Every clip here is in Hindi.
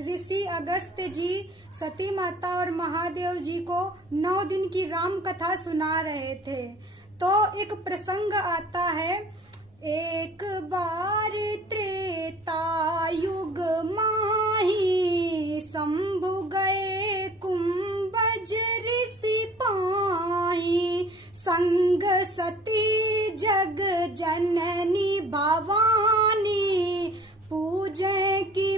ऋषि अगस्त्य जी सती माता और महादेव जी को 9 दिन की राम कथा सुना रहे थे। तो एक प्रसंग आता है। एक बार त्रेता युग माही, शंभु गए कुंभज ऋषि पाही। संग सती जग जननी भवानी, पूजे की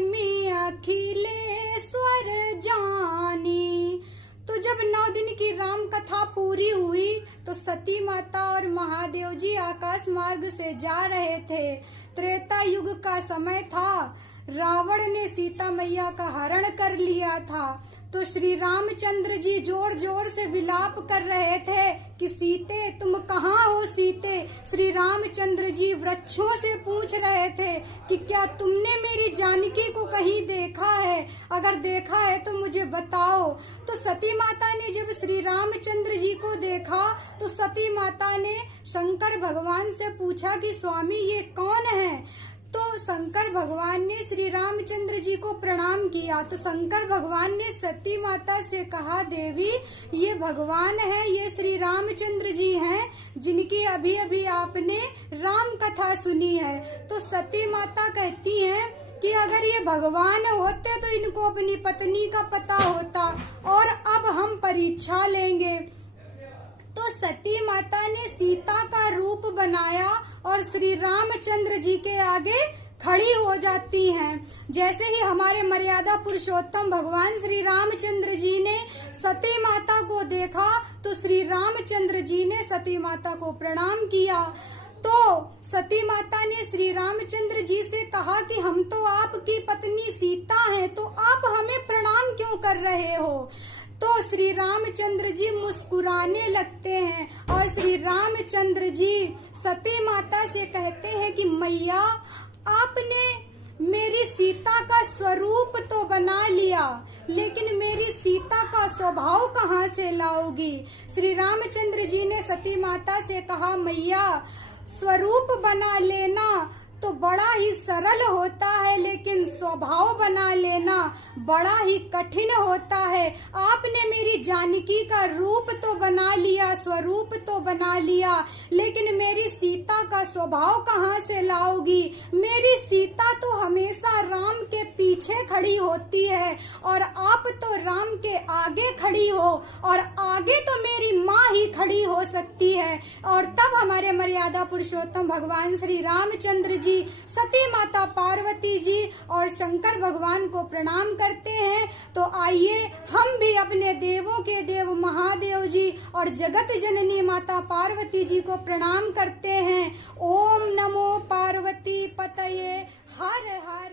अखिलेश्वर जानी। तो जब 9 दिन की राम कथा पूरी हुई तो सती माता और महादेव जी आकाश मार्ग से जा रहे थे। त्रेता युग का समय था। रावण ने सीता मैया का हरण कर लिया था। तो श्री रामचंद्र जी जोर जोर से विलाप कर रहे थे कि सीते तुम कहाँ हो सीते। श्री रामचंद्र जी वृक्षों से पूछ रहे थे कि क्या तुमने मेरी जानकी को कहीं देखा है, अगर देखा है तो मुझे बताओ। तो सती माता ने जब श्री रामचंद्र जी को देखा तो सती माता ने शंकर भगवान से पूछा कि स्वामी ये कौन है। तो शंकर भगवान ने श्री रामचंद्र जी को प्रणाम किया। तो शंकर भगवान ने सती माता से कहा, देवी ये भगवान है, ये श्री रामचंद्र जी हैं जिनकी अभी अभी आपने राम कथा सुनी है। तो सती माता कहती हैं कि अगर ये भगवान होते तो इनको अपनी पत्नी का पता होता, और अब हम परीक्षा लेंगे। तो सती माता ने सीता का रूप बनाया और श्री रामचंद्र जी के आगे खड़ी हो जाती हैं। जैसे ही हमारे मर्यादा पुरुषोत्तम भगवान श्री रामचंद्र जी ने सती माता को देखा तो श्री रामचंद्र जी ने सती माता को प्रणाम किया। तो सती माता ने श्री रामचंद्र जी से कहा कि हम तो आपकी पत्नी सीता हैं, तो आप हमें प्रणाम क्यों कर रहे हो। तो श्री रामचंद्र जी मुस्कुराने लगते हैं और श्री रामचंद्र जी सती माता से कहते हैं कि मैया आपने मेरी सीता का स्वरूप तो बना लिया, लेकिन मेरी सीता का स्वभाव कहाँ से लाओगी। श्री रामचंद्र जी ने सती माता से कहा, मैया स्वरूप बना लेना तो बड़ा ही सरल होता है, लेकिन स्वभाव बना लेना बड़ा ही कठिन होता है। आपने मेरी जानकी का रूप तो बना लिया, स्वरूप तो बना लिया, लेकिन मेरी सीता का स्वभाव कहाँ से लाओगी। मेरी सीता तो हमेशा राम के पीछे खड़ी होती है और आप तो राम के आगे खड़ी हो, और आगे तो मेरी माँ ही खड़ी हो सकती है। और तब हमारे मर्यादा पुरुषोत्तम भगवान श्री रामचंद्र जी सती माता पार्वती जी और शंकर भगवान को प्रणाम करते हैं। तो आइए हम भी अपने देवों के देव महादेव जी और जगत जननी माता पार्वती जी को प्रणाम करते हैं। ओम नमो पार्वती पतये हर हर